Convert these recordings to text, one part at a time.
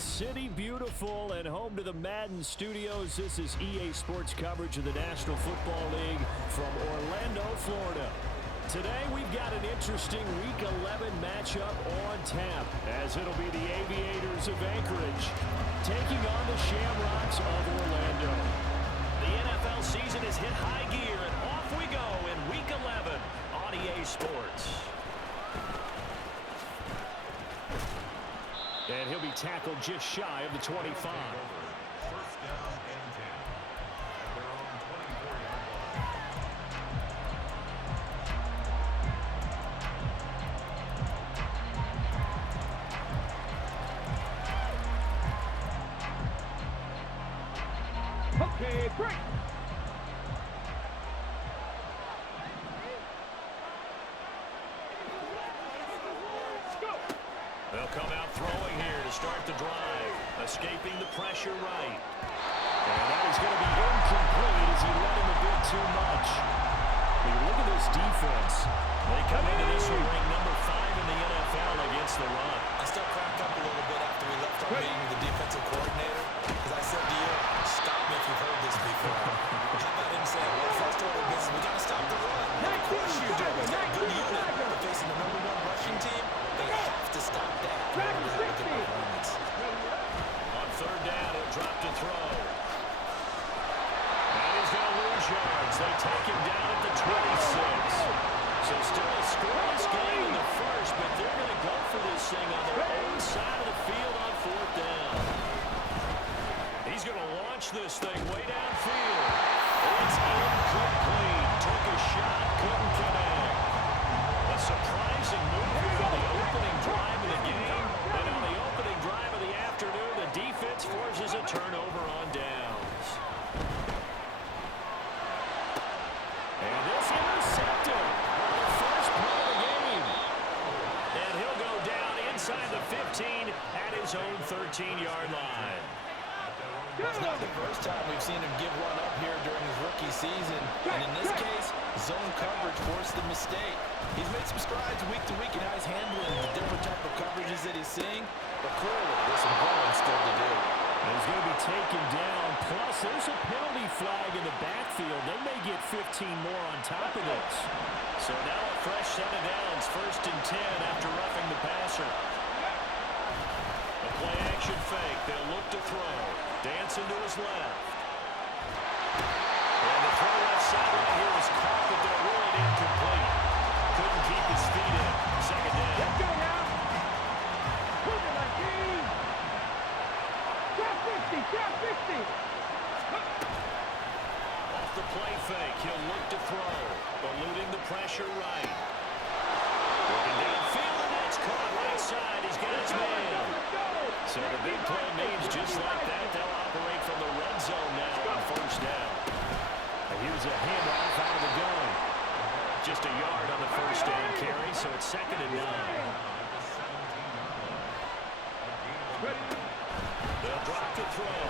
City Beautiful and home to the Madden studios. This is EA Sports coverage of the National Football League from Orlando, Florida. Today we've got an interesting Week 11 matchup on tap, as it'll be the Aviators of Anchorage taking on the Shamrocks of Orlando. The NFL season has hit high gear, and off we go in Week 11 on EA Sports. And he'll be tackled just shy of the 25. First down and 10. At their own 24-yard line. Okay, break. They'll come out throwing here to start the drive, escaping the pressure right. And that is going to be incomplete as he let him a bit too much. When you look at this defense, They come into this one ranked number 5 in the NFL against the run. I still cracked up a little bit after we left our meeting with the defensive coordinator, because I said to you, stop me if you've heard this before. How about him saying, well, first order of business, we got to stop the run. Of course you do. We've got a good unit. We're facing the number 1 rushing team. They have to stop that in order to have a good performance. On third down, he'll drop to throw. And he's going to lose yards. They take him down at the 26. So still a scoreless game in the first, but they're going to go for this thing on their own side of the field on fourth down. He's going to launch this thing way downfield. It's incomplete. Took a shot, couldn't connect. A surprising move here on the opening drive of the game. And on the opening drive of the afternoon, the defense forces a turnover on downs. And this intercepted. Inside the 15 at his own 13-yard line. It's not the first time we've seen him give one up here during his rookie season. And in this case, zone coverage forced the mistake. He's made some strides week to week in how he's handling the different type of coverages that he's seeing. But clearly, there's some growing still to do. And he's going to be taken down. Plus, there's a penalty flag in the backfield. They may get 15 more on top of this. So now a fresh set of downs, 1st and 10 after roughing the passer. A play-action fake. They'll look to throw. Dancing to his left. And the throw left side right here is caught, but they're really incomplete. Couldn't keep his feet in. Second down. Let's go now. Move it, my team. Top 50, top 50. Off the play fake, he'll look to throw. Eluding the pressure right. Looking downfield, and that's caught right side. He's got his man. So the big play means just like that, they'll operate from the red zone now on first down. And here's a handoff out of the gun. Just a yard on the first down carry, so it's 2nd and 9. They'll drop the throw.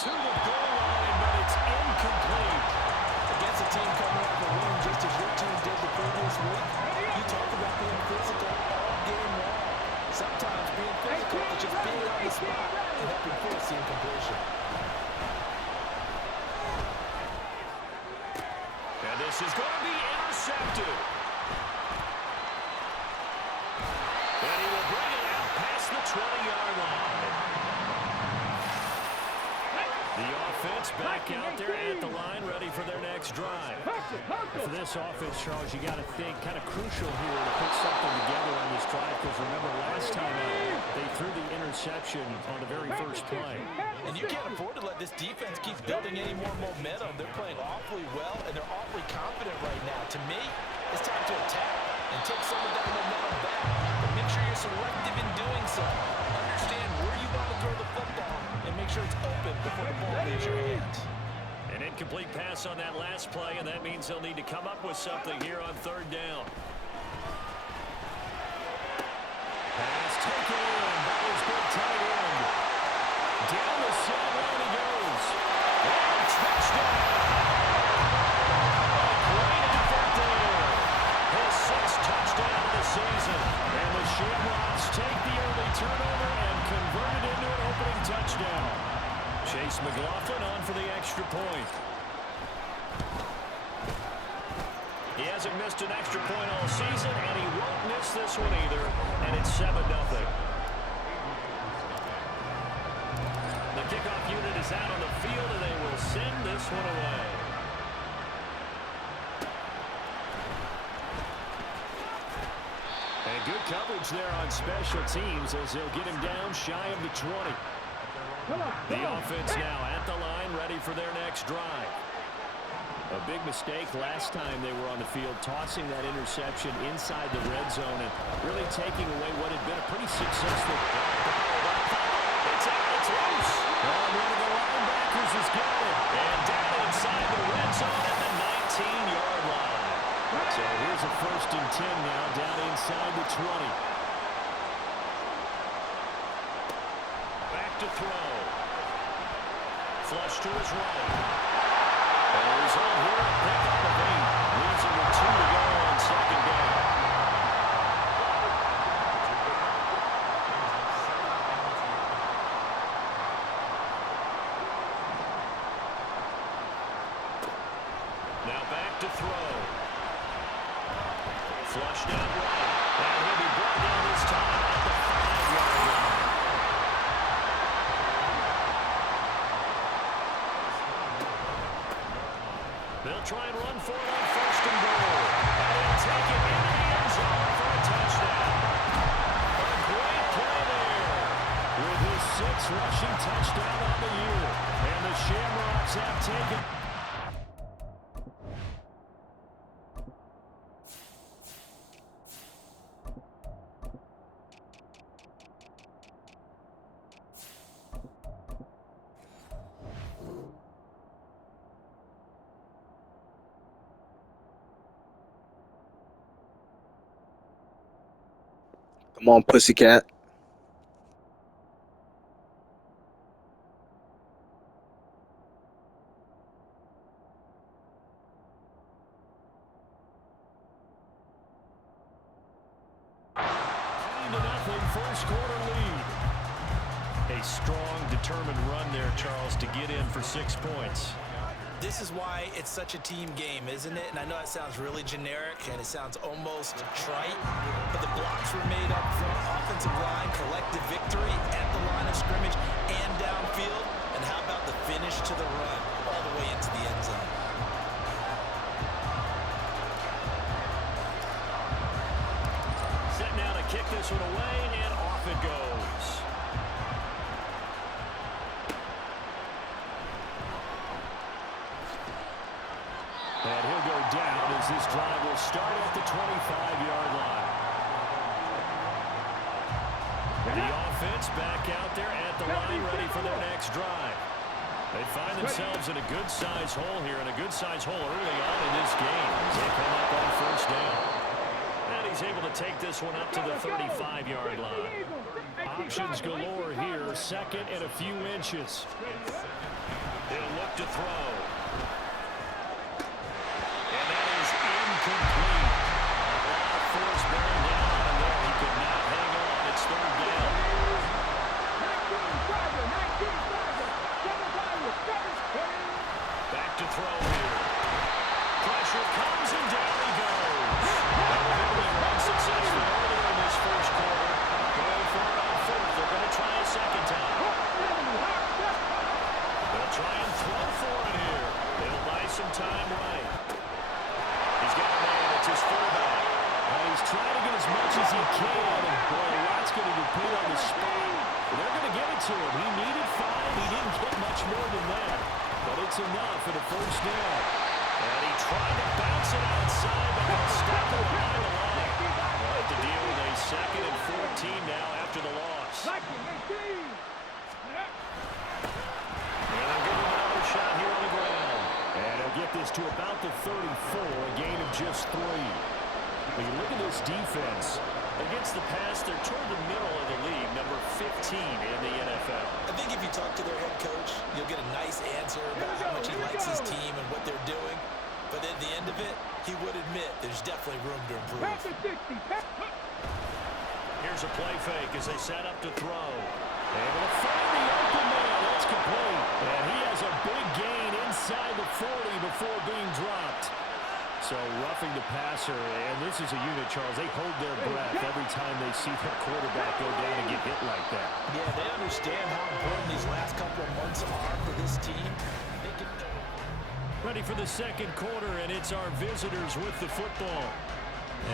To the goal line, but it's incomplete. Against a team coming off a win just as your team did the previous week, you talk about being physical all game long. Sometimes being physical is just being on the spot and helping force the incompletion. And this is going to be intercepted. And he will bring it out past the 20-yard line. The offense back out there at the line, ready for their next drive. For this offense, Charles, you got to think kind of crucial here to put something together on this drive, because remember last time out, they threw the interception on the very first play. And you can't afford to let this defense keep building any more momentum. They're playing awfully well, and they're awfully confident right now. To me, it's time to attack and take some of that momentum back. But make sure you're selective in doing so. Understand where you want to throw the football and make sure it's open before the ball leaves your hands. An incomplete pass on that last play, and that means they'll need to come up with something here on third down. Pass taken in by his big tight end. Down the sideline he goes. And touchdown! A great effort there. His 6th touchdown of the season. And the Shamrocks Chris McLaughlin on for the extra point. He hasn't missed an extra point all season, and he won't miss this one either, and it's 7-0. The kickoff unit is out on the field, and they will send this one away. And good coverage there on special teams as he'll get him down shy of the 20. The offense now at the line, ready for their next drive. A big mistake last time they were on the field, tossing that interception inside the red zone and really taking away what had been a pretty successful. It's out, it's loose. And one of the linebackers has got it. And down inside the red zone at the 19-yard line. So here's a 1st and 10 now, down inside the 20. Back to throw. Flush to his right. And he's on here at pickup of 8. Leaves him with 2 to go on 2nd down. Now back to throw. Flushed out right. And he'll be brought down this time at the 5-yard line. They'll try and run for it on 1st and goal. And he'll take it into the end zone for a touchdown. A great play there with his 6th rushing touchdown on the year. And the Shamrocks have taken. Come on, pussycat. First quarter lead. A strong, determined run there, Charles, to get in for 6 points. This is why it's such a team game, isn't it? And I know it sounds really generic and it sounds almost trite, but the blocks were made up front, offensive line, collective victory at the line of scrimmage and downfield. And how about the finish to the run all the way into the end zone? Set now to kick this one away, and off it goes. And he'll go down as this drive will start at the 25-yard line. The offense back out there at the line, ready for their next drive. They find themselves in a good-sized hole here, and a good-sized hole early on in this game. They come up on 1st down. And he's able to take this one up to the 35-yard line. Options galore here, 2nd and a few inches. He'll look to throw. And that is incomplete. Force bearing down on him there. He could not hang on. It's 3rd down. Back to throw here. Pressure comes and down he goes. They were unsuccessful earlier in this 1st quarter. Going for it on 4th. They're going to try a 2nd time. They'll try and throw for it here. They'll buy some time right. He's got a man. It's his fullback. And he's trying to get as much as he can. And boy, a lot's going to depend on the spot. They're going to give it to him. He needed 5. He didn't get much more than that. But it's enough for the 1st down. And he tried to bounce it outside, but got stuck behind the line. We'll have to deal with a 2nd and 14 now after the loss. And they'll give him another shot here on the ground. And he'll get this to about the 34, a gain of just 3. When you look at this defense, against the pass, they're toward the middle of the league, number 15 in the NFL. I think if you talk to their head coach, you'll get a nice answer about how much he likes his team and what they're doing. But at the end of it, he would admit there's definitely room to improve. Here's a play fake as they set up to throw. Able to find the open man. That's It's complete. And he has a big gain inside the 40 before being dropped. So roughing the passer, and this is a unit, Charles. They hold their breath every time they see their quarterback go down and get hit like that. Yeah, they understand how important these last couple of months are for this team. Ready for the second quarter, and it's our visitors with the football,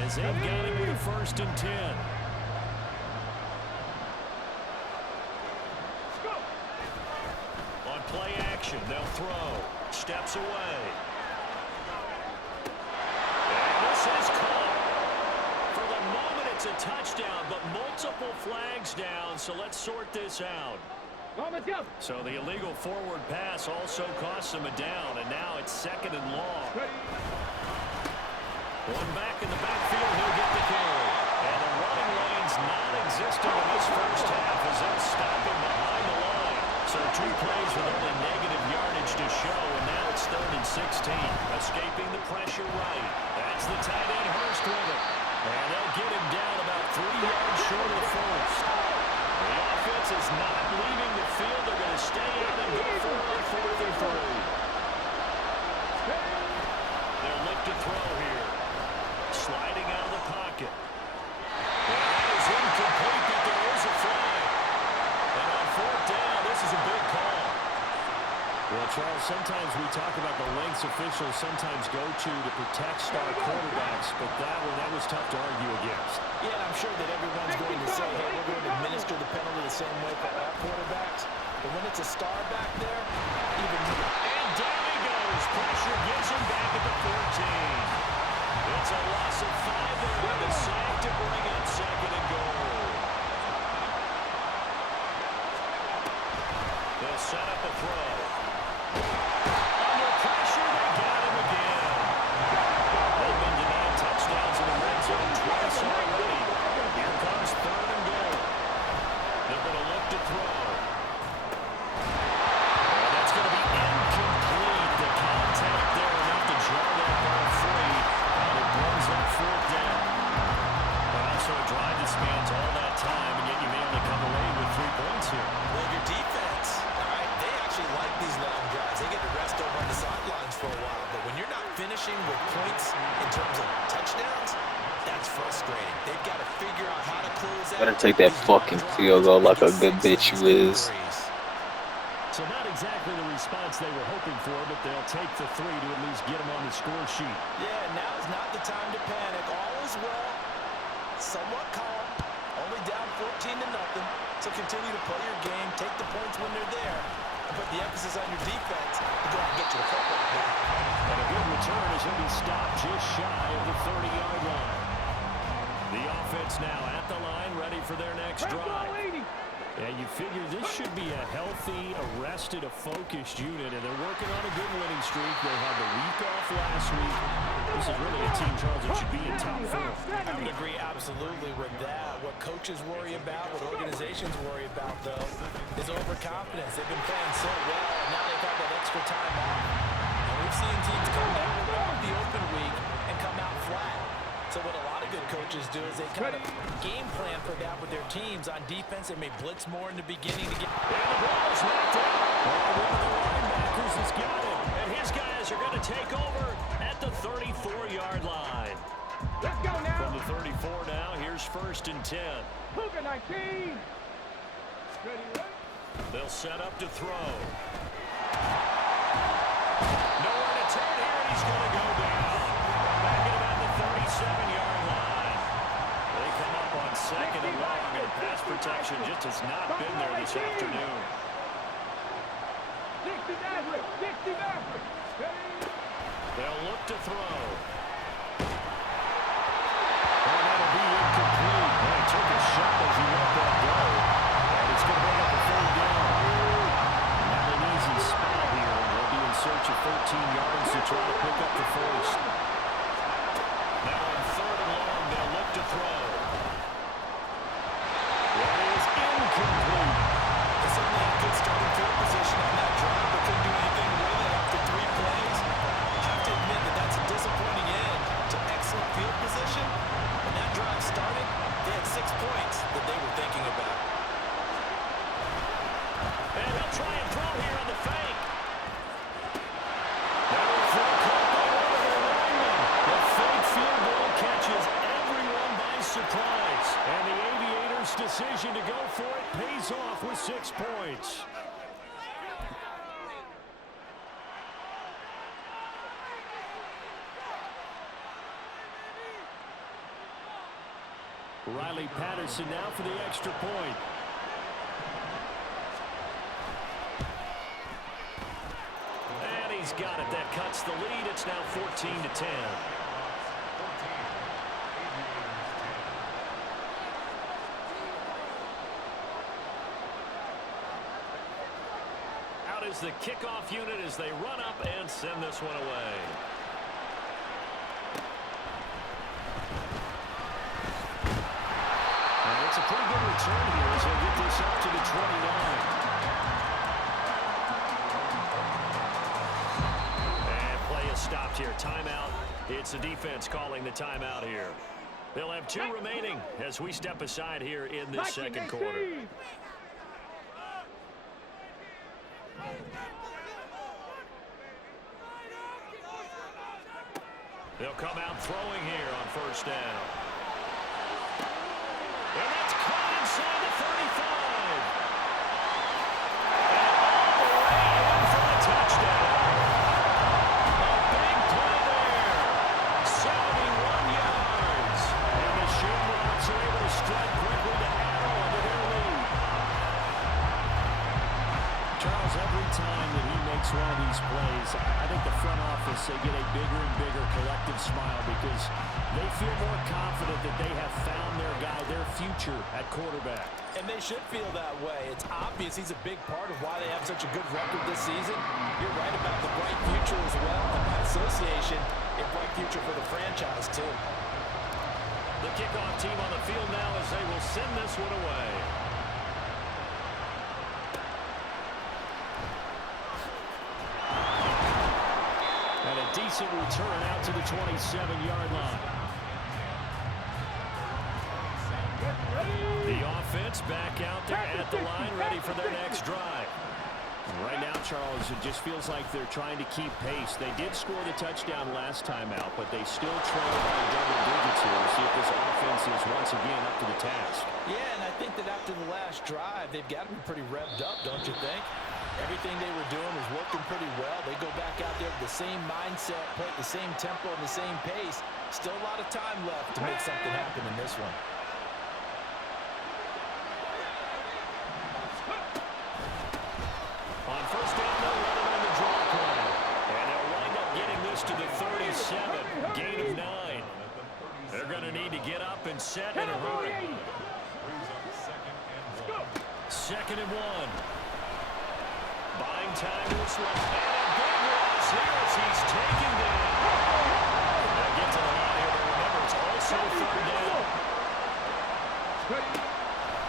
as they've got it with a 1st and 10. On play action, they'll throw. Steps away. This is caught. For the moment, it's a touchdown, but multiple flags down, so let's sort this out. So the illegal forward pass also costs him a down, and now it's 2nd and long. One back in the backfield, he'll get the carry. And the running lane's non-existent in this first half as they'll stop him behind the line. So 2 plays with only negative yardage to show, and now it's 3rd and 16. Escaping the pressure right. That's the tight end Hurst with it. And they'll get him down about 3 yards short of the first. The offense is not leaving the field. They're going to stay out and go for it 4th and 3. They'll look to throw here. Sliding out of the pocket. And that is incomplete, but there is a flag. And on 4th down, this is a big call. Well, Charles, sometimes we talk about the lengths officials sometimes go to protect star quarterbacks, but that was tough to argue against. Yeah, I'm sure that everyone's going to say, hey, we're going to administer the penalty the same way for all quarterbacks. But when it's a star back there, even more. And down he goes. Pressure gets him back at the 14. It's a loss of 5 there with a sack to bring up 2nd and goal. They'll set up a throw. Under pressure, they got him again. They've been denied touchdowns in the red zone twice already. Here comes 3rd and goal. They're going to look to throw. And that's going to be incomplete. The contact there enough to draw that ball free. And it brings up 4th down. But also a drive that spans all that time, and yet you may only come away with 3 points here. Well, your defense, all right, they actually like these long drives. They get to rest over on the sidelines for a while. But when you're not finishing with points in terms of touchdowns, that's frustrating. They've got to figure out how to close out. Better take that fucking field goal like a good bitch you is. So not exactly the response they were hoping for, but they'll take the 3 to at least get them on the score sheet. Yeah, now is not the time to panic. All is well. Somewhat calm. Only down 14-0. So continue to play your game. Take the points when they're there. And put the emphasis on your defense to go out and get you the football back. And a good return as he'll be stopped just shy of the 30-yard line. The offense now at the line, ready for their next drive. And you figure this should be a healthy, arrested, a focused unit, and they're working on a good winning streak. They had the week off last week. This is really a team, Charles, that should be in top 4. I would agree absolutely with that. What coaches worry about, what organizations worry about, though, is overconfidence. They've been playing so well, and now they've got that extra time off. And we've seen teams come out off the open week and come out flat. So what a lot of good coaches do is they kind of game plan for that with their teams. On defense, they may blitz more in the beginning to get... And the ball is knocked out. One of the linebackers has got it. And his guys are going to take over at the 34-yard line. Let's go now. From the 34 now, here's 1st and 10. Cougar 19. They'll set up to throw. Nowhere to turn here, and he's going to go down. Back at about the 37-yard line. They come up on 2nd and long, and pass protection just has not been there this afternoon. 60 Maverick. 60 Maverick. They'll look to throw. And that'll be incomplete. Well, he took a shot as he let that go. And it's going to bring up a 3rd down. Not an easy spot here. They'll be in search of 13 yards to try to pick up the first. Now on 3rd and long, they'll look to throw. That is incomplete. They certainly had good starting field position on that drive, but couldn't do anything with it after 3 plays. I have to admit that that's a disappointing decision to go for it pays off with 6 points. Riley Patterson now for the extra point. And he's got it. That cuts the lead. It's now 14-10. Out is the kickoff unit as they run up and send this one away. It's a pretty good return here as they get this up to the 29. And play is stopped here. Timeout. It's the defense calling the timeout here. They'll have 2 remaining as we step aside here in this second quarter. They'll come out throwing here on first down. And that's caught inside the 35. And all the way in for a touchdown. A big play there. 71 yards. And the Shamrocks are able to strike quickly to add on to their lead. Charles, every time that he makes one of these plays, I think the front office, they get a bigger and bigger collective smile because they feel more confident that they have found their guy, their future at quarterback. And they should feel that way. It's obvious he's a big part of why they have such a good record this season. You're right about the bright future as well. And by association, a bright future for the franchise, too. The kickoff team on the field now as they will send this one away. And a decent return out to the 27-yard line. The offense back out there at the line, ready for their next drive. Right now, Charles, it just feels like they're trying to keep pace. They did score the touchdown last time out, but they still trail by double digits here to see if this offense is once again up to the task. Yeah, and I think that after the last drive, they've got to be pretty revved up, don't you think? Everything they were doing was working pretty well. They go back out there with the same mindset, play at the same tempo and the same pace. Still a lot of time left to make something happen in this one. On first down, they'll run it on the draw play. And they'll wind up getting this to the 37, gain of 9. They're going to need to get up and set in a hurry. Second and 1. Buying time to his left. And a big loss here as he's taken down. They'll get to the line here, but remember, it's also third down.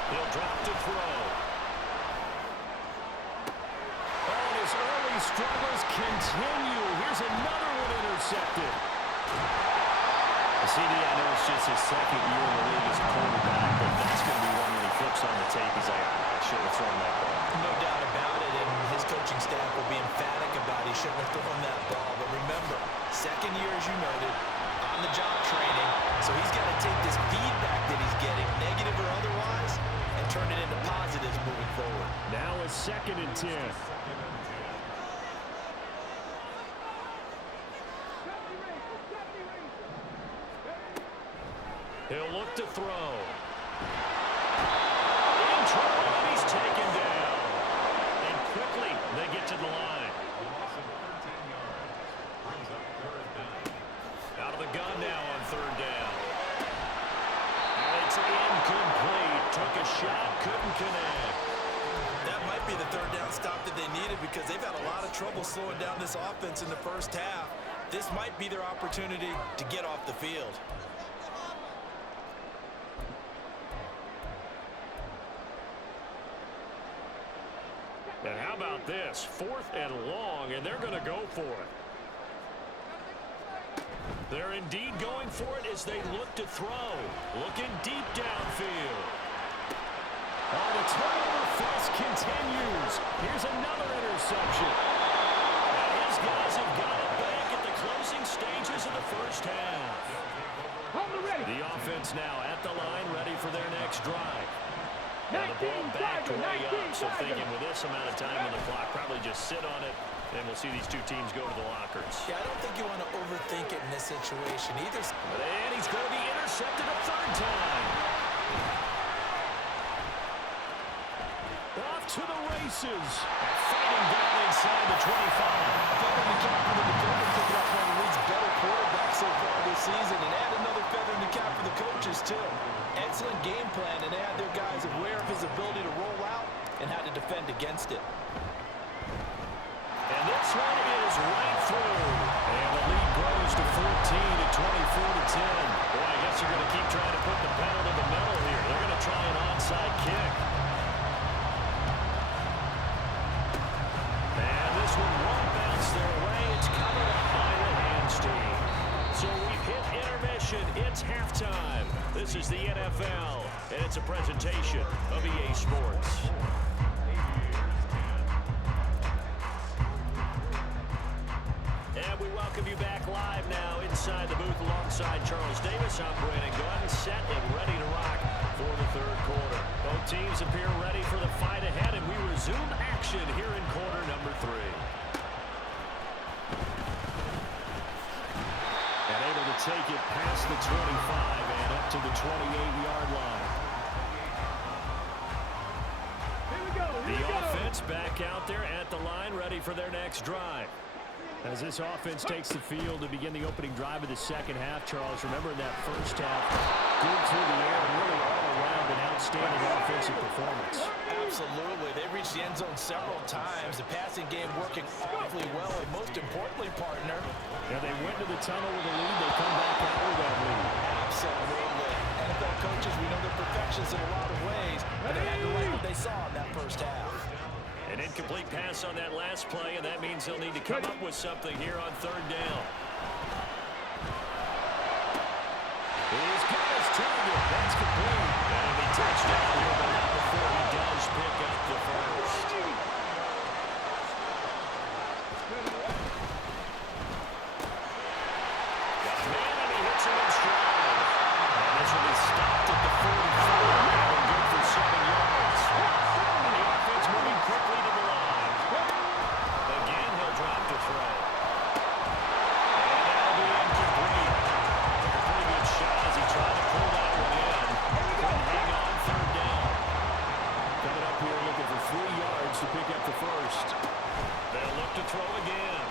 He'll drop to throw. And his early struggles continue. Here's another one intercepted. CD, I know it's just his second year in the league as a quarterback, but that's going to be one when he flips on the tape. He's like, I should have thrown that ball. No doubt about it, and his coaching staff will be emphatic about he shouldn't have thrown that ball. But remember, second year, as you noted, on the job training, so he's got to take this feedback that he's getting, negative or otherwise, and turn it into positives moving forward. Now it's 2nd and 10. He'll look to throw. In trouble, and he's taken down. And quickly, they get to the line. Out of the gun now on third down. And it's incomplete. Took a shot, couldn't connect. That might be the third down stop that they needed because they've had a lot of trouble slowing down this offense in the first half. This might be their opportunity to get off the field. And how about this? 4th and long, and they're going to go for it. They're indeed going for it as they look to throw. Looking deep downfield. Oh, the turnover fuss continues. Here's another interception. And his guys have got it back at the closing stages of the first half. The offense now at the line, ready for their next drive. And the ball backed way up, so thinking with this amount of time on the clock, probably just sit on it, and we'll see these two teams go to the lockers. Yeah, I don't think you want to overthink it in this situation either. And he's going to be intercepted a third time. Off to the races. Fighting down inside the 25. Feather in the cap for the defender, picking up one of the league's better quarterbacks so far this season, and add another feather in the cap for the coaches, too. Excellent game plan, and they had their guys aware of his ability to roll out and how to defend against it. And this one is right through. And the lead grows to 14 at 24-10. Boy, I guess you're going to keep trying to put the pedal to the metal here. They're going to try an onside kick. And this one won't bounce their way. It's covered up by the hamstring. So we've hit intermission. It's halftime. This is the NFL, and it's a presentation of EA Sports. And we welcome you back live now inside the booth alongside Charles Davis. I'm Brandon Gunn, set and ready to rock for the third quarter. Both teams appear ready for the fight ahead, and we resume action here in quarter number 3. And able to take it past the 25 and up to the 28-yard line. The offense back out there at the line, ready for their next drive. As this offense takes the field to begin the opening drive of the second half, Charles, remember that first half, good through the air, really all around an outstanding offensive performance. Absolutely. They reached the end zone several times. The passing game working awfully well, and most importantly, partner. Yeah, they went to the tunnel with a lead. They come back out with that lead. Absolutely. NFL coaches, we know they're perfectionists in a lot of ways, but they had to like what they saw in that first half. An incomplete pass on that last play, and that means they'll need to come up with something here on third down. He's got his target. That's complete. That'll be touchdown here, but not before he does pick up the first. Got a man, and he hits him in stride. And this will be stopped at the 44. And good for 7 yards. And the offense moving quickly to the line. Again, he'll drop the throw. And that'll be incomplete. Took a pretty good shot as he tried to pull that one in. Couldn't hang on third down. Coming up here looking for 3 yards to pick up the first. They'll look to throw again.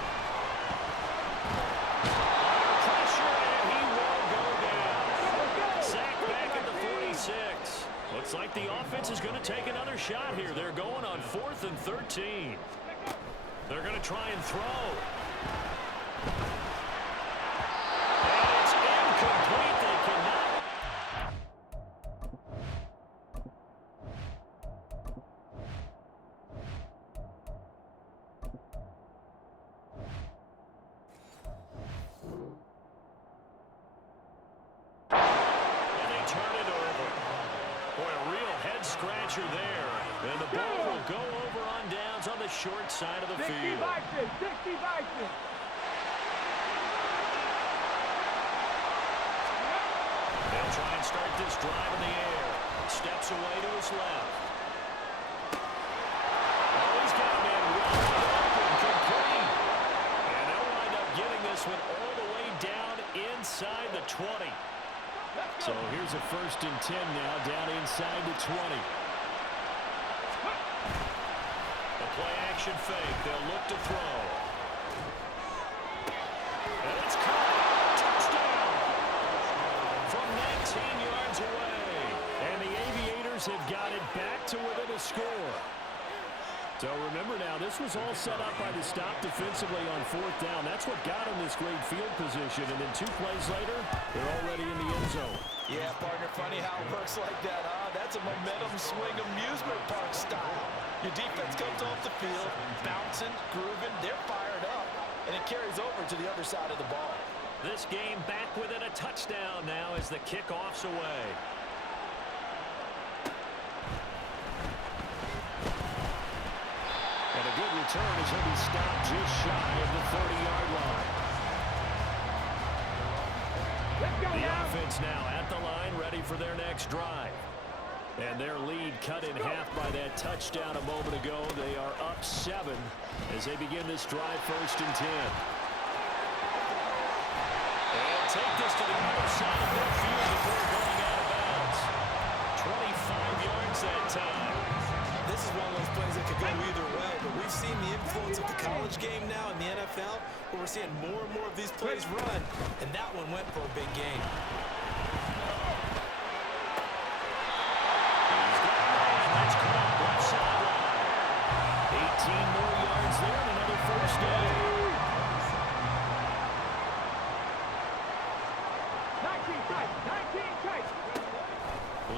Under pressure, and he will go down. Sacked back at the 46. Looks like the offense is going to take another shot here. They're going on 4th and 13. They're going to try and throw. And it's incomplete. They cannot. And they turn it over. Boy, a real head scratcher there. And the ball will go over on downs on the short side of the field. 60 Vikings. They'll try and start this drive in the air. Steps away to his left. Oh, he's got a man wide open, complete. And they'll wind up getting this one all the way down inside the 20. So here's a 1st and 10 now, down inside the 20. A play action fake. They'll look to throw. And it's caught. Touchdown. From 19 yards away. And the Aviators have got it back to within a score. So remember now, this was all set up by the stop defensively on 4th down. That's what got them this great field position. And then 2 plays later, they're already in the end zone. Yeah, partner, funny how it works like that, huh? That's a momentum swing amusement park style. Your defense comes off the field, bouncing, grooving, they're fired up, and it carries over to the other side of the ball. This game back within a touchdown now as the kickoff's away. And a good return as he'll be stopped just shy of the 30-yard line. The offense now at the line, ready for their next drive. And their lead cut in half by that touchdown a moment ago. They are up 7 as they begin this drive, 1st and 10. And take this to the other side of midfield before going out of bounds. 25 yards that time. This is one of those plays that could go either way, but we've seen the influence of the college game now in the NFL, where we're seeing more and more of these plays run, and that one went for a big gain. That's caught left sideline. 18 more yards there and another 1st down. 19 tight, 19 tight.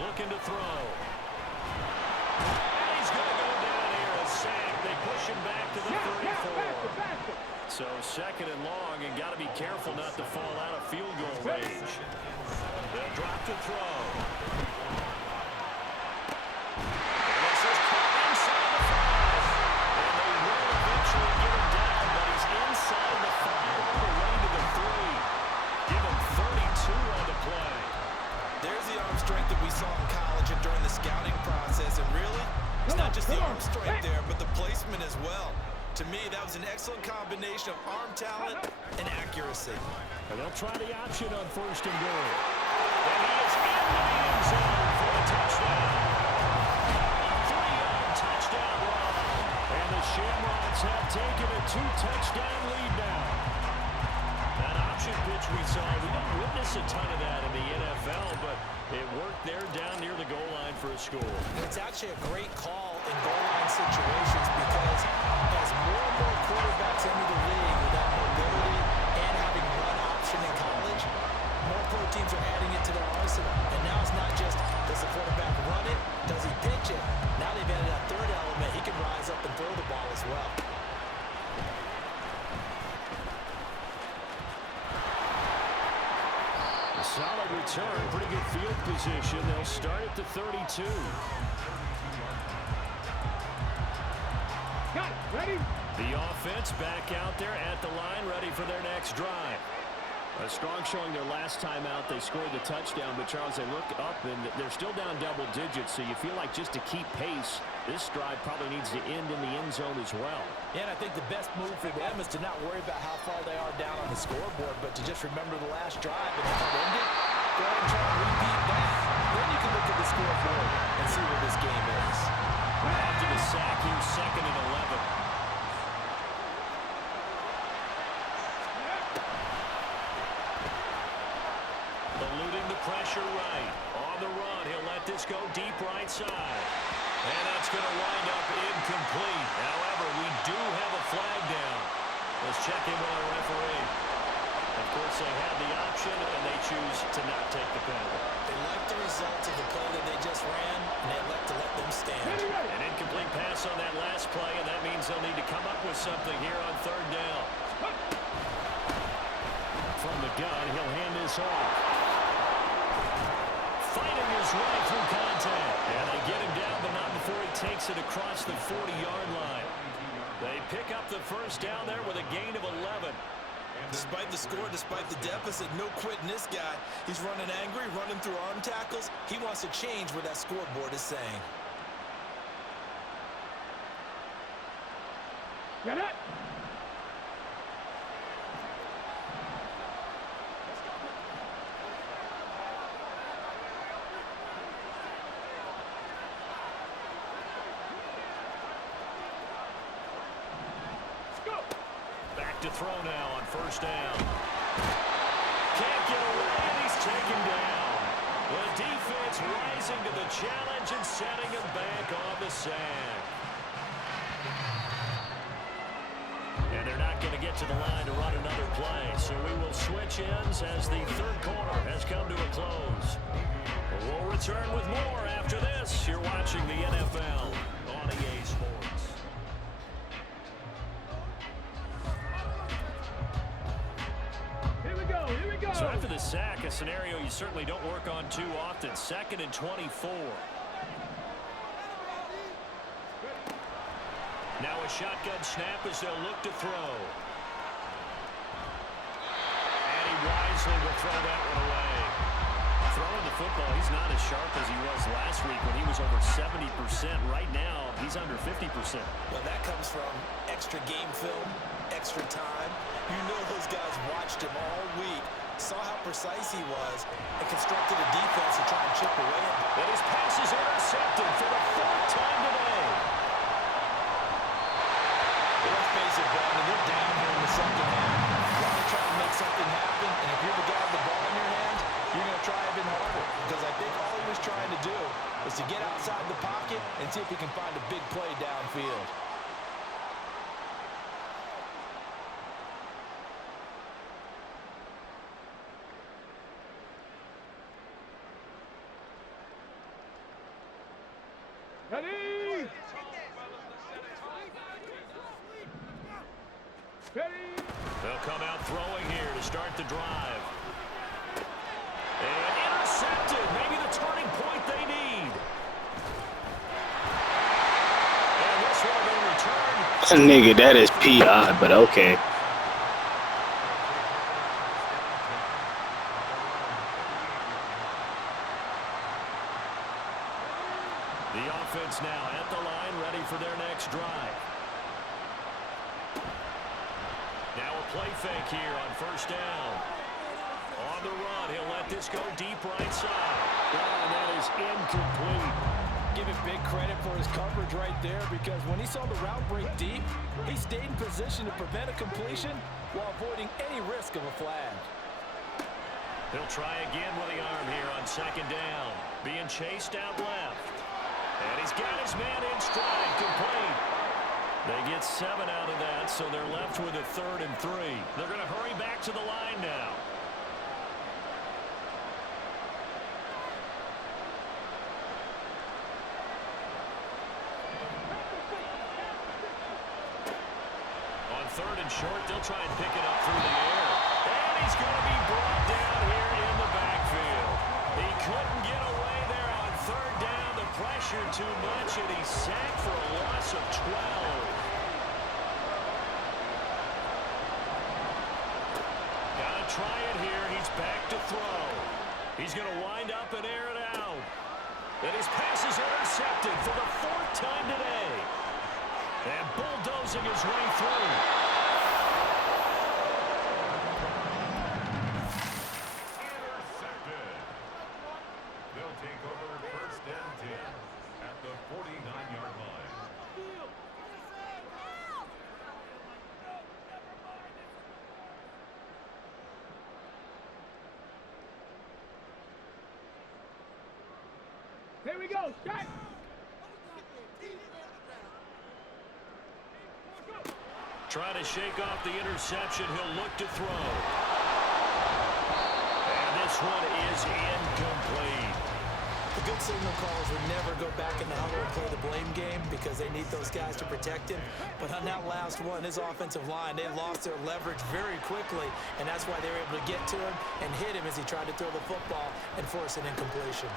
Looking to throw. And he's going to go down here, a sack. They push him back to the 34. So 2nd and long, and got to be careful not to fall out of field goal range. They'll drop to throw. This is caught inside the 5. And they will eventually get him down, but he's inside the 5 all the way to the 3. Give him 32 on the play. There's the arm strength that we saw in college and during the scouting process. And really, it's not just the arm strength there, but the placement as well. To me, that was an excellent combination of arm talent and accuracy. And they'll try the option on 1st and goal. And he is in the end zone for a touchdown. 3-yard touchdown run. And the Shamrocks have taken a 2-touchdown lead now. That option pitch we saw, we don't witness a ton of that in the NFL, but it worked there down near the goal line for a score. And it's actually a great call in goal line situations because as more and more quarterbacks enter the league with that mobility and having run option in college, more pro teams are adding it to their arsenal. And now it's not just, does the quarterback run it? Does he pitch it? Now they've added that 3rd element. He can rise up and throw the ball as well. A solid return, pretty good field position. They'll start at the 32. Got it, ready? The offense back out there at the line, ready for their next drive. A strong showing their last time out. They scored the touchdown, but Charles, they look up and they're still down double digits, so you feel like just to keep pace, this drive probably needs to end in the end zone as well. Yeah, and I think the best move for them is to not worry about how far they are down on the scoreboard, but to just remember the last drive, and if it ended, go ahead and try to repeat that. Then you can look at the scoreboard and see where this game is. After the sack, he was 2nd and 11. Eluding the pressure right. On the run, he'll let this go deep right side. And that's going to wind up incomplete. However, we do have a flag down. Let's check in with our referee. Of course, they had the option, and they choose to not take the penalty. They like the results of the play that they just ran, and they elect to let them stand. An incomplete pass on that last play, and that means they'll need to come up with something here on 3rd down. From the gun, he'll hand this off. Fighting his way through contact. And they get him down, but not before he takes it across the 40-yard line. They pick up the 1st down there with a gain of 11. Despite the score, despite the deficit, no quitting this guy. He's running angry, running through arm tackles. He wants to change what that scoreboard is saying. Get it? To throw now on 1st down. Can't get away, and he's taken down. The defense rising to the challenge and setting him back on the sack. And they're not going to get to the line to run another play, so we will switch ends as the 3rd quarter has come to a close. We'll return with more after this. You're watching the NFL on EA Sports. So after the sack, a scenario you certainly don't work on too often. 2nd and 24. Now a shotgun snap as they'll look to throw. And he wisely will throw that one away. Throwing the football, he's not as sharp as he was last week when he was 70%. Right now, he's under 50%. Well, that comes from extra game film, extra time. You know those guys watched him all week, saw how precise he was, and constructed a defense to try and chip away at him. And his pass is intercepted for the 4th time today. Well, let's face it, Brandon, they're down here in the second half. You want to try to make something happen, and if you're the guy with the ball in your hands, you're going to try even harder. Because I think all he was trying to do was to get outside the pocket and see if he can find a big play downfield. Ready? Ready? They'll come out throwing here to start the drive. And intercepted. Maybe the turning point they need. And this one in return. Nigga, that is PI, but okay. The offense now at the line, ready for their next drive. Now a play fake here on 1st down. On the run, he'll let this go deep right side. And that is incomplete. Give him big credit for his coverage right there, because when he saw the route break deep, he stayed in position to prevent a completion while avoiding any risk of a flag. He'll try again with the arm here on 2nd down. Being chased out left. And he's got his man in stride, complete. They get 7 out of that, so they're left with a 3rd and 3. They're going to hurry back to the line now. On 3rd and short, they'll try and pick it up through the air. And he's going to be brought down here in the backfield. He couldn't get away there on 3rd down. The pressure too much, and he's sacked for a loss of 12. Gotta try it here. He's back to throw. He's going to wind up and air it out. And his pass is intercepted for the 4th time today. And bulldozing his way through. Intercepted. They'll take over 1st and 10 at the 49-yard line. Here we go. Shot. Trying to shake off the interception. He'll look to throw. And this one is incomplete. The good signal callers would never go back in the huddle and play the blame game because they need those guys to protect him. But on that last one, his offensive line, they lost their leverage very quickly, and that's why they were able to get to him and hit him as he tried to throw the football and force an incompletion.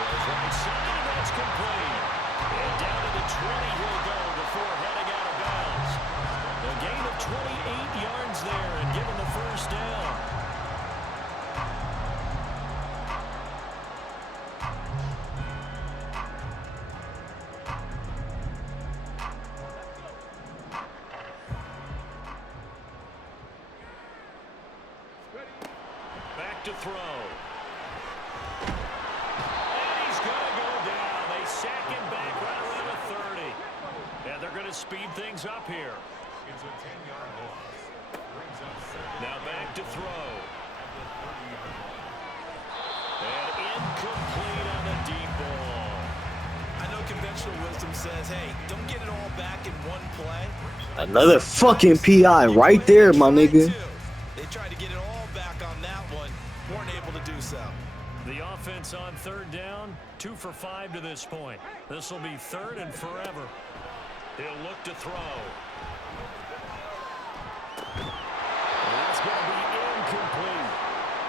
Throws right side, and that's complete. And down to the 20 he'll go before heading out of bounds. A gain of 28 yards there and given the 1st down. Back to throw. And he's going to go down. They sack him back right around the 30. And they're going to speed things up here. It's a 10-yard loss. Brings up 2nd. Now back to throw. At the 30-yard line. And incomplete on the deep ball. I know conventional wisdom says, hey, don't get it all back in one play. Another fucking PI right there, my nigga. They tried to get it all back on that one. Weren't able to do so. The offense on 3rd down, 2 for 5 to this point. This will be 3rd and forever. He'll look to throw. That's going to be incomplete.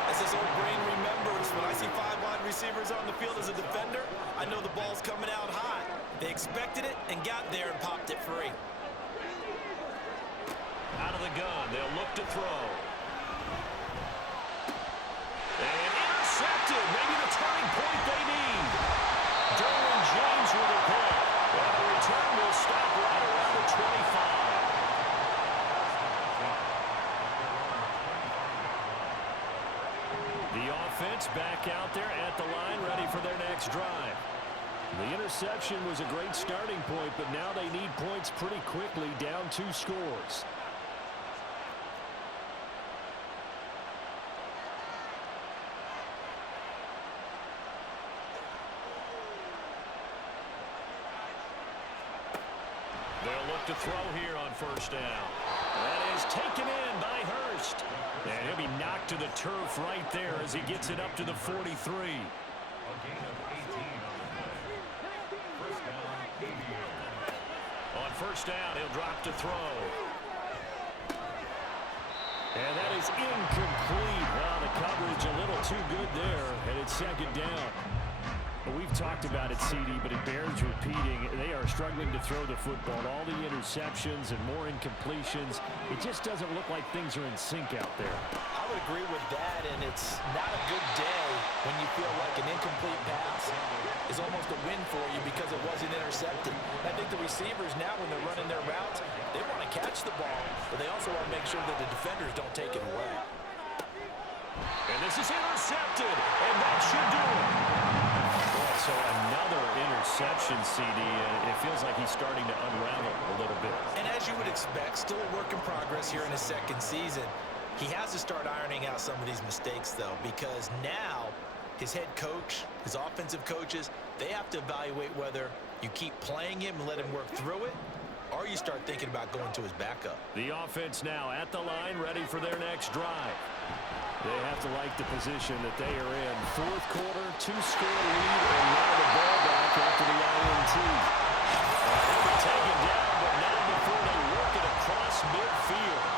As his old brain remembers, when I see 5 wide receivers on the field as a defender, I know the ball's coming out hot. They expected it and got there and popped it free. Out of the gun, they'll look to throw. And intercepted. Maybe the turning point they need. Derwin with a pick. And the return will stop right around the 25. The offense back out there at the line, ready for their next drive. The interception was a great starting point, but now they need points pretty quickly, down 2 scores. They'll look to throw here on first down. That is taken in by Hurst. And he'll be knocked to the turf right there as he gets it up to the 43. A gain of 18 on the play. First down, 88. On first down, he'll drop to throw. And that is incomplete. Well, the coverage a little too good there, and it's second down. Well, we've talked about it, CD, but it bears repeating. They are struggling to throw the football. All the interceptions and more incompletions. It just doesn't look like things are in sync out there. I would agree with that, and it's not a good day when you feel like an incomplete pass is almost a win for you because it wasn't intercepted. I think the receivers now, when they're running their routes, they want to catch the ball, but they also want to make sure that the defenders don't take it away. And this is intercepted, and that should do it. So another interception, CD, and it feels like he's starting to unravel a little bit. And as you would expect, still a work in progress here in his second season. He has to start ironing out some of these mistakes, though, because now his head coach, his offensive coaches, they have to evaluate whether you keep playing him and let him work through it, or you start thinking about going to his backup. The offense now at the line, ready for their next drive. They have to like the position that they are in. Fourth quarter, 2-score lead, and now the ball back after the INT. They'll be taken down, but not before they work it across midfield.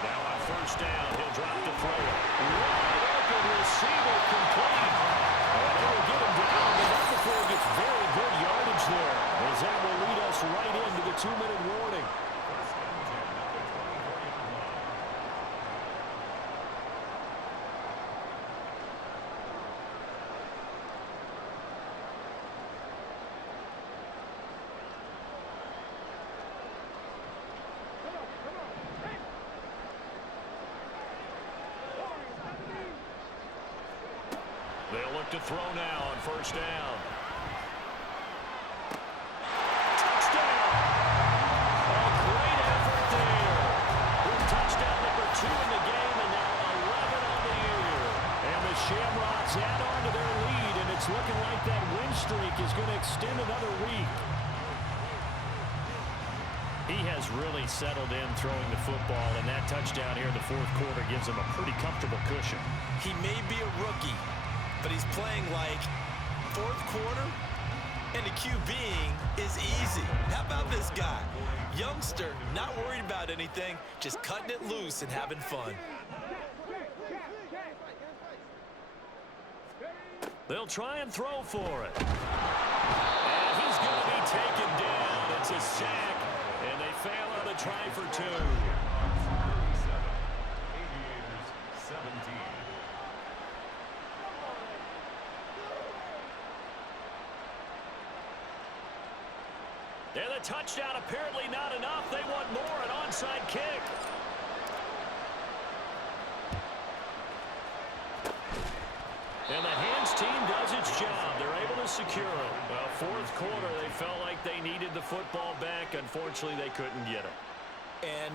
Now on first down, he'll drop to throw it. Wide open receiver complete. And they will get him down, but not before he gets very good yardage there. As that will lead us right into the 2-minute warning. They'll look to throw now on first down. Touchdown! A great effort there. With touchdown number 2 in the game, and now 11 on the year. And the Shamrocks add on to their lead, and it's looking like that win streak is going to extend another week. He has really settled in throwing the football, and that touchdown here in the fourth quarter gives him a pretty comfortable cushion. He may be a rookie, but he's playing like fourth quarter, and the QBing is easy. How about this guy? Youngster, not worried about anything, just cutting it loose and having fun. They'll try and throw for it. And he's going to be taken down. It's a sack, and they fail on a try for 2. Aviators, 17. And the touchdown apparently not enough. They want more, an onside kick. And the hands team does its job. They're able to secure it. Well, fourth quarter, they felt like they needed the football back. Unfortunately, they couldn't get it. And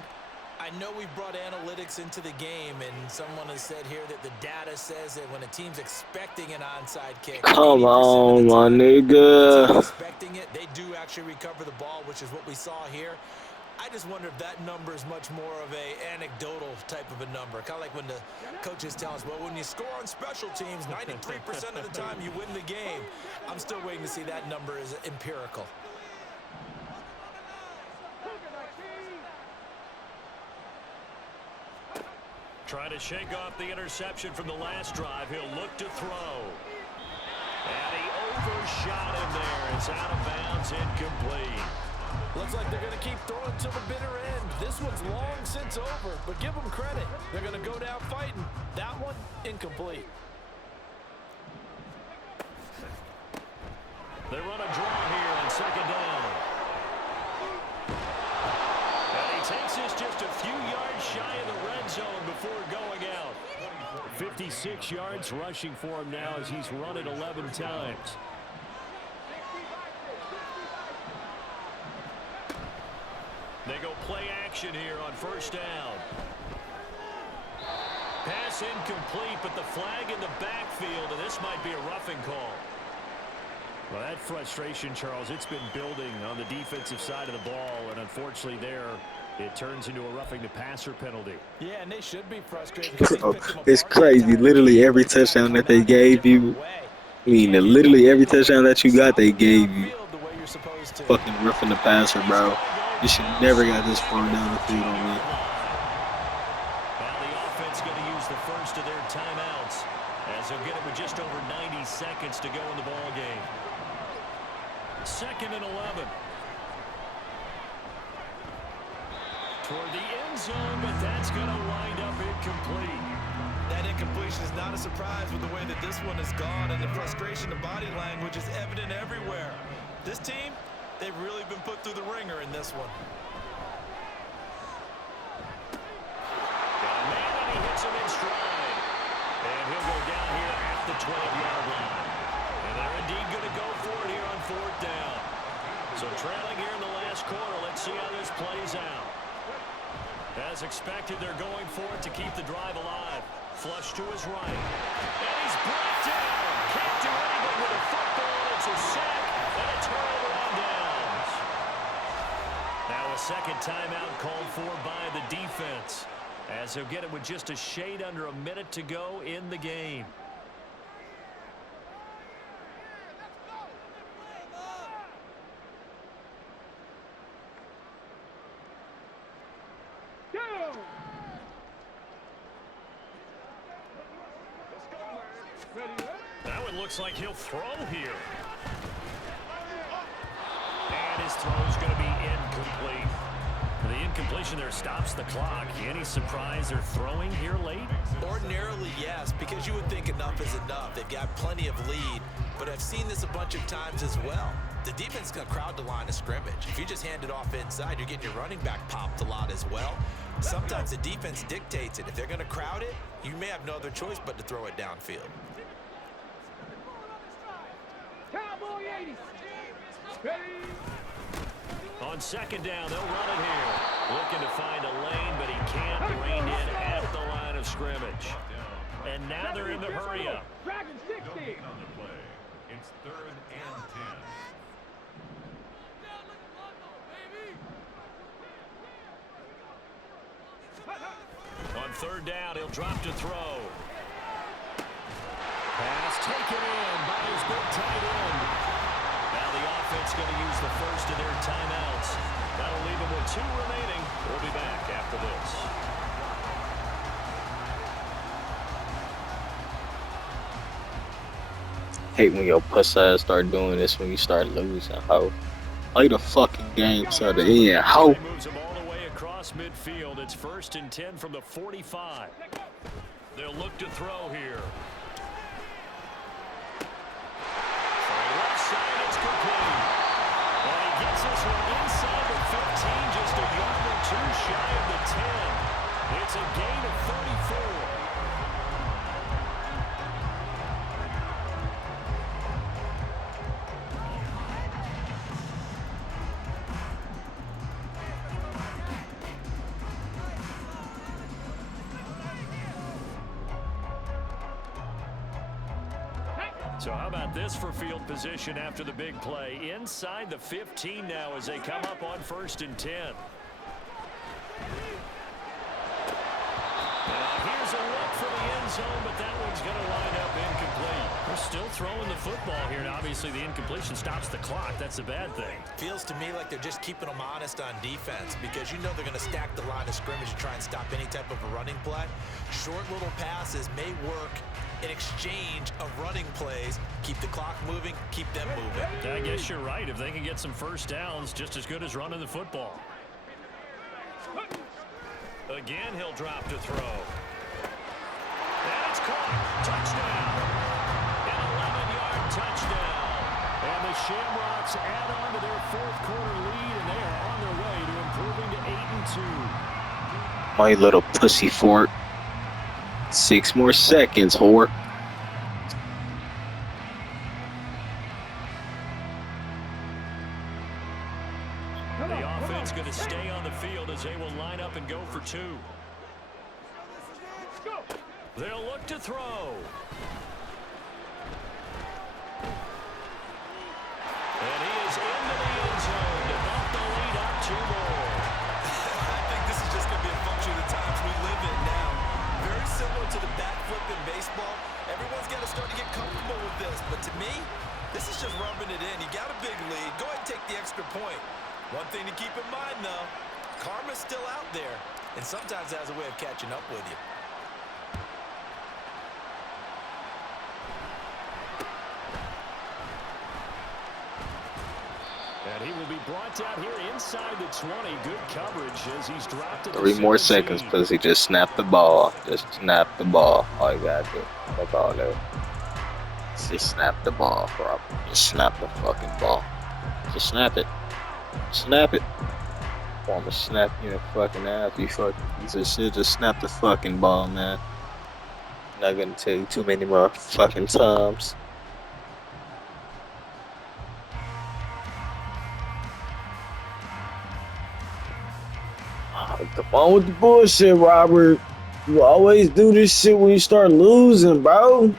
I know we've brought analytics into the game, and someone has said here that the data says that when a team's expecting an onside kick, Come on, my nigga. expecting it, they do actually recover the ball, which is what we saw here. I just wonder if that number is much more of a anecdotal type of a number. Kind of like when the coaches tell us, well, when you score on special teams, 93% of the time you win the game. I'm still waiting to see that number is empirical. Trying to shake off the interception from the last drive. He'll look to throw. And he overshot him there. It's out of bounds, incomplete. Looks like they're going to keep throwing to the bitter end. This one's long since over, but give them credit. They're going to go down fighting. That one, incomplete. They run a draw here on second down. And he takes this just a few yards shy of the red zone before going out. 56 yards rushing for him now as he's run it 11 times. They go play action here on first down. Pass incomplete, but the flag in the backfield, and this might be a roughing call. Well, that frustration, Charles, it's been building on the defensive side of the ball, and unfortunately there it turns into a roughing the passer penalty. Yeah, and they should be frustrated. Bro, it's crazy. Literally every touchdown that they gave you, I mean, literally every touchdown that you got, they gave you. Fucking roughing the passer, bro. You should never got this far down the field on me. Now the offense going to use the first of their timeouts as they'll get it with just over 90 seconds to go in the ball game. 2nd and 11. Toward the end zone, but that's going to wind up incomplete. That incompletion is not a surprise with the way that this one has gone, and the frustration of body language is evident everywhere. This team, they've really been put through the ringer in this one. Got a man, and he hits him in stride. And he'll go down here at the 12-yard line. And they're indeed going to go for it here on 4th down. So trailing here in the last quarter, let's see how this plays out. As expected, they're going for it to keep the drive alive. Flush to his right. And he's brought down. Can't do anything with a football. It's a sack and a turnover on downs. Now a second timeout called for by the defense, as they'll get it with just a shade under a minute to go in the game. Now it looks like he'll throw here. And his throw's going to be incomplete. The incompletion there stops the clock. Any surprise they're throwing here late? Ordinarily, yes, because you would think enough is enough. They've got plenty of lead, but I've seen this a bunch of times as well. The defense is going to crowd the line of scrimmage. If you just hand it off inside, you're getting your running back popped a lot as well. Sometimes the defense dictates it. If they're going to crowd it, you may have no other choice but to throw it downfield. Cowboy 80. On second down, they'll run it here. Looking to find a lane, but he can't. Reined in at the line of scrimmage. And now they're in the hurry up. Dragon 60. On the play. It's 3rd and 10. On 3rd down, he'll drop to throw. Pass taken in by his big tight end. Now the offense going to use the first of their timeouts. That'll leave them with 2 remaining. We'll be back after this. Hate when your puss ass start doing this when you start losing, ho. Play the fucking game so the end, ho. He moves them all the way across midfield. It's 1st and 10 from the 45. They'll look to throw here. Left side, it's complete. And he gets this one inside the 15, just a yard or 2 shy of the 10. It's a gain of 34. So how about this for field position after the big play? Inside the 15 now as they come up on 1st and 10. Here's a look for the end zone, but that one's going to wind up incomplete. They're still throwing the football here, and obviously the incompletion stops the clock. That's a bad thing. Feels to me like they're just keeping them honest on defense, because you know they're going to stack the line of scrimmage and try and stop any type of a running play. Short little passes may work in exchange of running plays. Keep the clock moving, keep them moving. I guess you're right. If they can get some first downs, just as good as running the football. Again, he'll drop to throw. And it's caught. Touchdown. An 11-yard touchdown. And the Shamrocks add on to their fourth quarter lead, and they are on their way to improving to 8-2. My little pussy fort. 6 more seconds, whore. The offense going to stay on the field as they will line up and go for 2. They'll look to throw. And he is into the end zone to bump the lead up 2 more. I think this is just going to be a function of the times we live in now. Very similar to the backflip in baseball. Everyone's got to start to get comfortable with this. But to me, this is just rubbing it in. You got a big lead. Go ahead and take the extra point. One thing to keep in mind, though, karma's still out there, and sometimes has a way of catching up with you. And he will be brought down here inside the 20. Good coverage as he's dropped it. 3 more seconds, pussy. Just snap the ball. Just snap the ball. All you gotta do. That's all there. Just snap the ball, bro. Just snap the fucking ball. Just snap it. Snap it. I'm gonna snap you in the fucking ass, you fucking piece of shit. Just snap the fucking ball, man. I'm not gonna tell you too many more fucking times. Oh, come on with the bullshit, Robert. You always do this shit when you start losing, bro.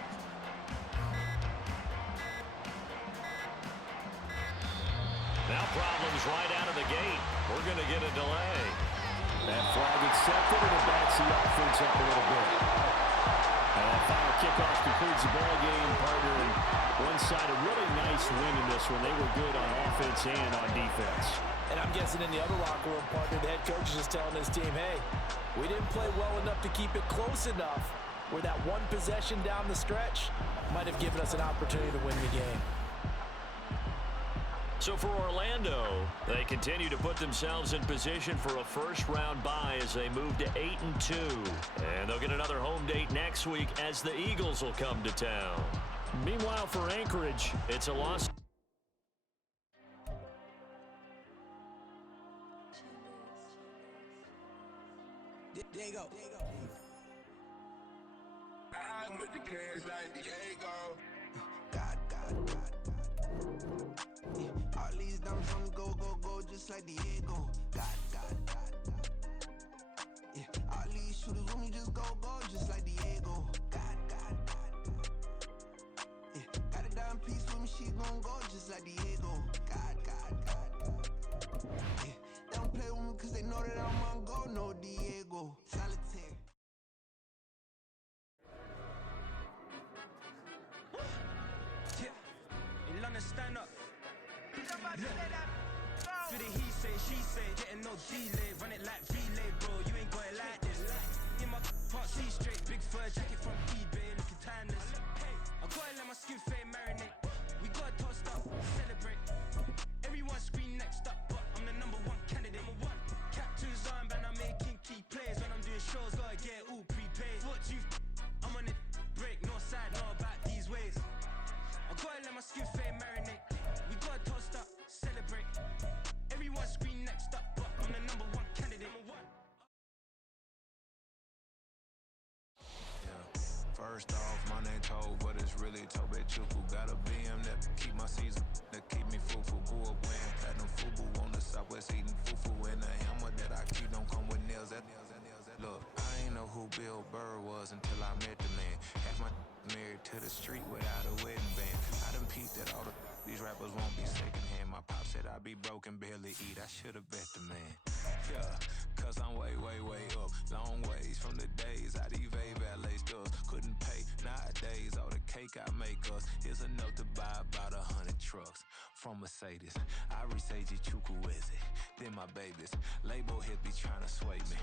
Now problems right out of the gate. We're going to get a delay. That flag accepted, and it backs the offense up a little bit. And that final kickoff concludes the ball game, partner. And one side, a really nice win in this one. They were good on offense and on defense. And I'm guessing in the other locker room, partner, the head coach is just telling his team, hey, we didn't play well enough to keep it close enough where that one possession down the stretch might have given us an opportunity to win the game. So for Orlando, they continue to put themselves in position for a first-round bye as they move to 8-2. And they'll get another home date next week as the Eagles will come to town. Meanwhile, for Anchorage, it's a loss. There you go. I'm with the kids like Diego. God. Yeah, all these dumps on go, just like Diego. God. Yeah, all these shooters on me just go, just like Diego. God. Yeah, got a dime piece with me, she gon' go just like Diego. God. Yeah, they don't play with me cause they know that I'm on go, no Diego. Solitaire. In London, stand up. For the he say, she say, getting no delay. Run it like relay, bro. You ain't got it like this. In my part, see straight. Big fur jacket from eBay, looking timeless. I gotta let my skin fade marinate. We gotta toast up, celebrate. Everyone scream next up, but I'm the #1 candidate. Captain's armband, I'm making key plays. When I'm doing shows, gotta get it all prepaid. What you? I'm on it, break, no side, know about these ways. I gotta let my skin fade marinate. We gotta toast up, celebrate. Everyone scream next up, but I'm the #1 candidate. First off, my name Toe, but it's really Tobe Chuku. Got a BM that keep my season, that keep me fufu. Grew up wearing platinum fubu on the southwest eating fufu. And the hammer that I keep don't come with nails. Look, I ain't know who Bill Burr was until I met the man. Half my married to the street without a wedding band. I done peeped that all these rappers won't be secondhand. My pop said I'd be broken, barely eat. I should've bet the man. Yeah, cause I'm way up. Long ways from the days I evade valet stores. Couldn't pay nowadays. All the cake I make us is enough to buy about 100 trucks from Mercedes. I resage Chukwueze, then my babies. Label hit be trying to sway me.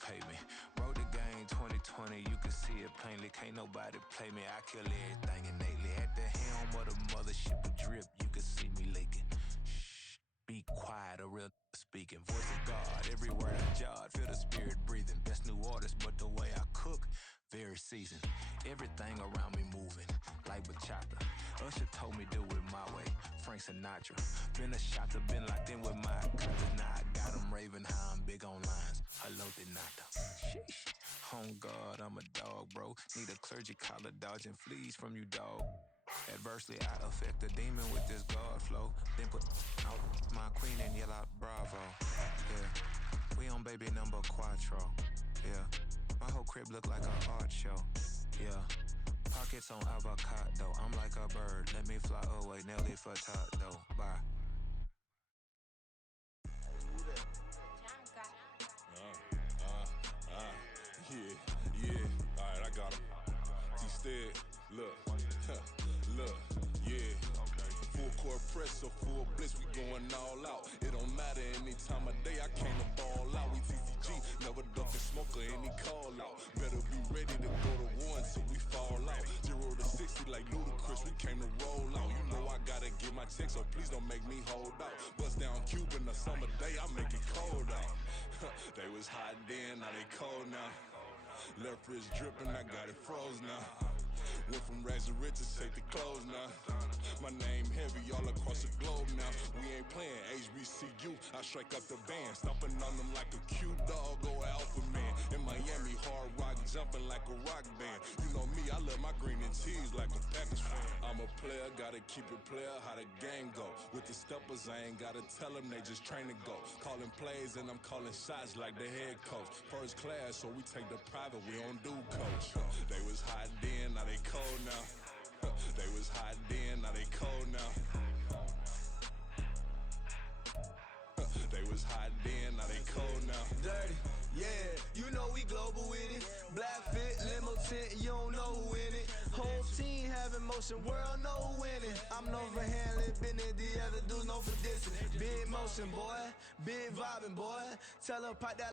Pay me. Wrote the game 2020, you can see it plainly. Can't nobody play me. I kill everything innately. At the helm of the mothership a drip, you can see me leaking. Shh, be quiet, a real speaking. Voice of God, everywhere I jog, feel the spirit breathing. Best new artist, but the way I cook, very seasoned. Everything around me moving, like bachata. Usher told me do it my way. Frank Sinatra. Been a shot to been locked in with my cousin. Now I got him raving how I'm big on lines. Hello, Denata. Sheesh. On God, I'm a dog, bro. Need a clergy collar, dodging fleas from you, dog. Adversely, I affect the demon with this God flow. Then put out my queen in yellow Bravo. Yeah, we on baby number quattro. Yeah, my whole crib look like an art show. Yeah, pockets on avocado. I'm like a bird. Let me fly away, Nelly Furtado. Bye. Yeah. All right, I got him. T-Stead, look, look, yeah. Full court press, so full blitz, we going all out. It don't matter any time of day, I came to ball out. We TCG, never duck a smoker, any call out. Better be ready to go to one till we fall out. 0 to 60 like Ludacris, we came to roll out. You know I gotta get my check, so please don't make me hold out. Bust down Cuban a summer day, I make it cold out. They was hot then, now they cold now. Left wrist dripping, I got it froze now. Went from rags to riches, take the clothes now. My name heavy all across the globe now. We ain't playing HBCU, I strike up the band. Stomping on them like a cute dog or alpha man. In Miami, hard rock jumping like a rock band. You know me, I love my green and cheese like a Packers fan. I'm a player, gotta keep it player, how the game go. With the steppers, I ain't gotta tell them, they just train to go. Calling plays and I'm calling shots like the head coach. First class, so we take the private, we don't do coach. They was hot then, now they cold now. They was hot then, now they cold now. They was hot then, now they cold now. Dirty, yeah, you know we global with it. Black fit, limo tint, you don't know who in it. Whole team having motion, world know winning. I'm known for handling business, the other dudes known for dissing. Big motion, boy, big vibing, boy. Tell her pipe that